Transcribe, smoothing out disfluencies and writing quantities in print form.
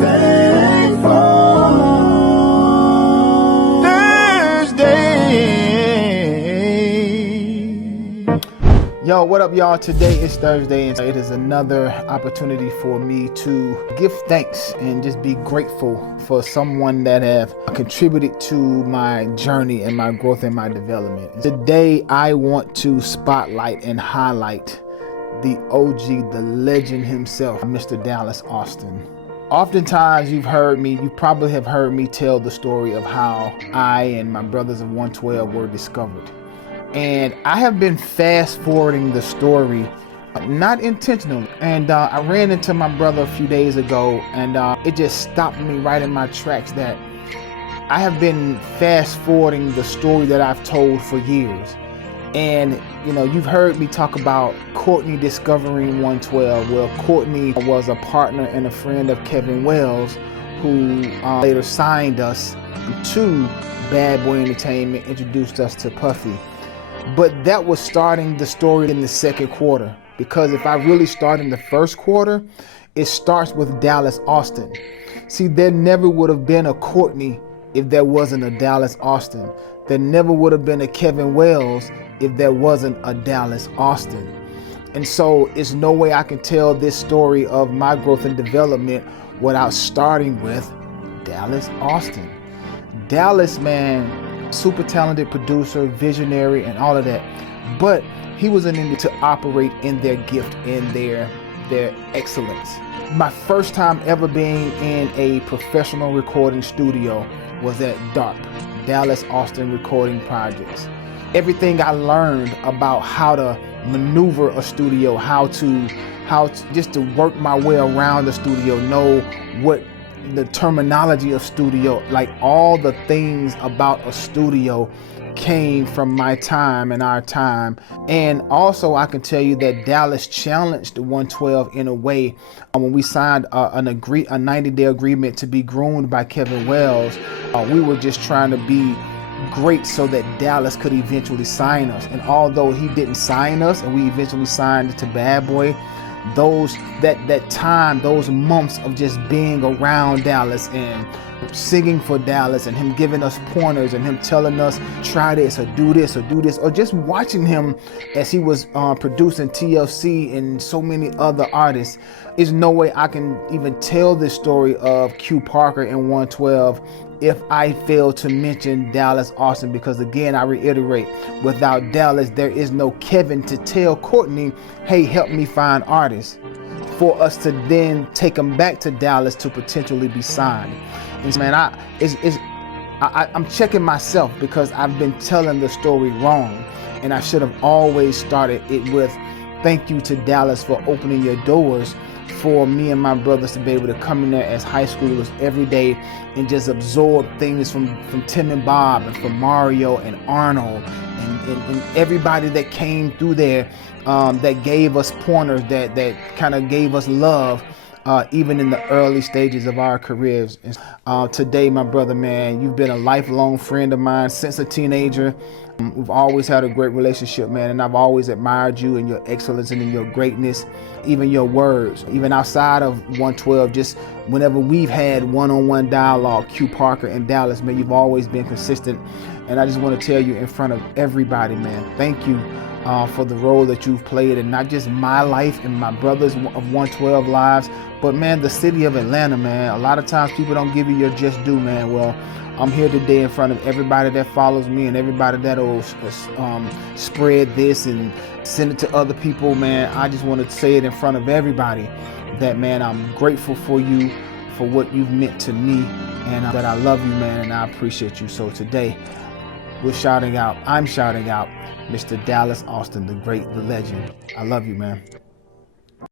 Yo, what up, y'all? Today is Thursday, and it is another opportunity for me to give thanks and just be grateful for someone that have contributed to my journey and my growth and my development. Today, I want to spotlight and highlight the OG, the legend himself, Mr. Dallas Austin. Oftentimes you probably have heard me tell the story of how I and my brothers of 112 were discovered. And I have been fast forwarding the story, not intentionally. And I ran into my brother a few days ago, and it just stopped me right in my tracks that I have been fast forwarding the story that I've told for years. And you know, you've heard me talk about Courtney discovering 112. Well, Courtney was a partner and a friend of Kevin Wells, who later signed us to Bad Boy Entertainment, introduced us to Puffy. But that was starting the story in the second quarter, because if I really start in the first quarter, it starts with Dallas Austin. See, there never would have been a Courtney if there wasn't a Dallas Austin. There never would have been a Kevin Wells if there wasn't a Dallas Austin. And so it's no way I can tell this story of my growth and development without starting with Dallas Austin. Dallas, man, super talented producer, visionary, and all of that. But he was in to operate in their gift, in their excellence. My first time ever being in a professional recording studio was at DARP, Dallas Austin Recording Projects. Everything I learned about how to maneuver a studio, how to just to work my way around the studio, know what the terminology of studio, like all the things about a studio came from my time and our time. And also I can tell you that Dallas challenged 112 in a way when we signed a 90-day agreement to be groomed by Kevin Wells. We were just trying to be great so that Dallas could eventually sign us. And although he didn't sign us and we eventually signed to Bad Boy, that time, those months of just being around Dallas and singing for Dallas and him giving us pointers and him telling us try this or do this or do this, or just watching him as he was producing TLC and so many other artists, is no way I can even tell this story of Q Parker and 112 if I fail to mention Dallas Austin, because again, I reiterate, without Dallas, there is no Kevin to tell Courtney, hey, help me find artists, for us to then take them back to Dallas to potentially be signed. And man, I'm checking myself, because I've been telling the story wrong, and I should have always started it with thank you to Dallas for opening your doors for me and my brothers to be able to come in there as high schoolers every day and just absorb things from Tim and Bob and from Mario and Arnold and everybody that came through there, that gave us pointers, that kind of gave us love, even in the early stages of our careers. Today, my brother, man, you've been a lifelong friend of mine since a teenager. We've always had a great relationship, man, and I've always admired you and your excellence and in your greatness, even your words, even outside of 112, just whenever we've had one-on-one dialogue, Q Parker and Dallas, man, you've always been consistent. And I just want to tell you in front of everybody, man, thank you for the role that you've played in not just my life and my brothers of 112 lives, but man, the city of Atlanta, man. A lot of times people don't give you your just due, man. Well, I'm here today in front of everybody that follows me and everybody that'll spread this and send it to other people, man. I just want to say it in front of everybody that, man, I'm grateful for you, for what you've meant to me, and that I love you, man, and I appreciate you. So today, I'm shouting out Mr. Dallas Austin, the great, the legend. I love you, man.